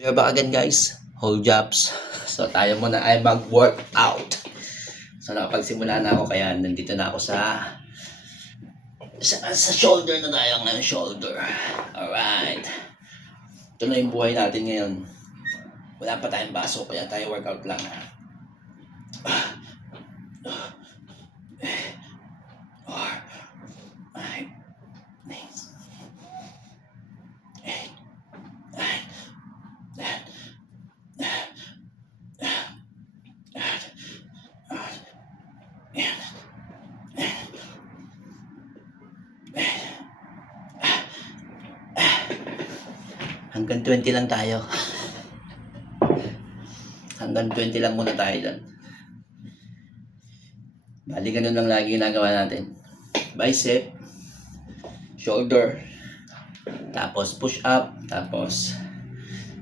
We are back again guys, whole jobs. So tayo muna ay mag-workout. So nakapagsimula na ako kaya nandito na ako sa shoulder na tayo ngayon, shoulder. Alright. Ito na yung buhay natin ngayon. Wala pa tayong baso kaya tayo workout lang. Hanggang 20 lang tayo. Hanggang 20 lang muna tayo dyan. Bali ganun lang lagi ginagawa natin. Bicep, shoulder, tapos push up, tapos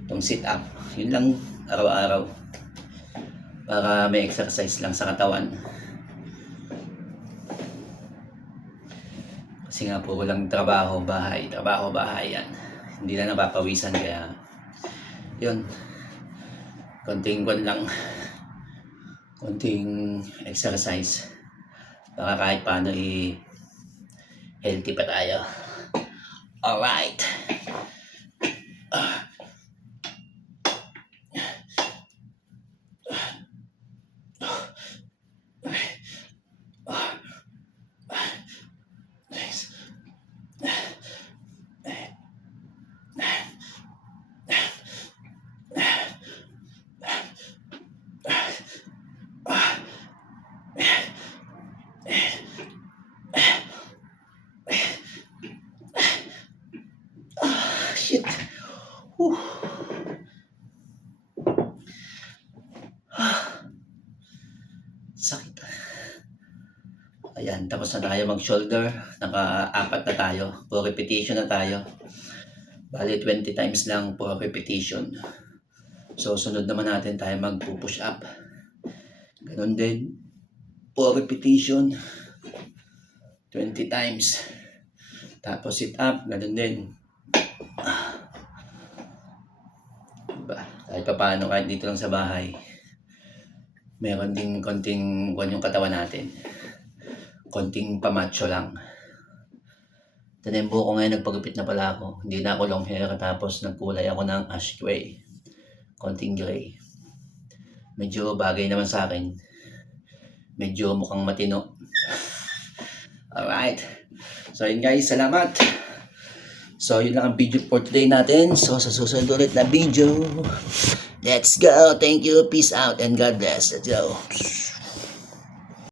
itong sit up. Yun lang araw-araw. Para may exercise lang sa katawan. Kasi nga puro lang trabaho, bahay yan. Hindi na napapawisan kaya yun, konting exercise para kahit paano healthy pa tayo. Alright. Shit. Sakit. Ayan, tapos na tayo mag-shoulder. Naka-apat na tayo. 4 repetition na tayo. Bali, 20 times lang 4 repetition. So, sunod naman natin tayo mag-push up. Ganon din. 4 repetition. 20 times. Tapos sit up. Ganon din. Diba? Kahit pa paano, kahit dito lang sa bahay, meron din konting yung katawan natin. Konting pamacho lang. Ito na yung buko ngayon, nagpagupit na pala ako. Hindi na ako long hair, tapos nagkulay ako ng ash gray. Konting gray. Medyo bagay naman sa akin. Medyo mukhang matino. Alright. So yun guys, salamat. So yun lang ang video for today natin. So sa susunod ulit na video, let's go. Thank you. Peace out and God bless. Let's go.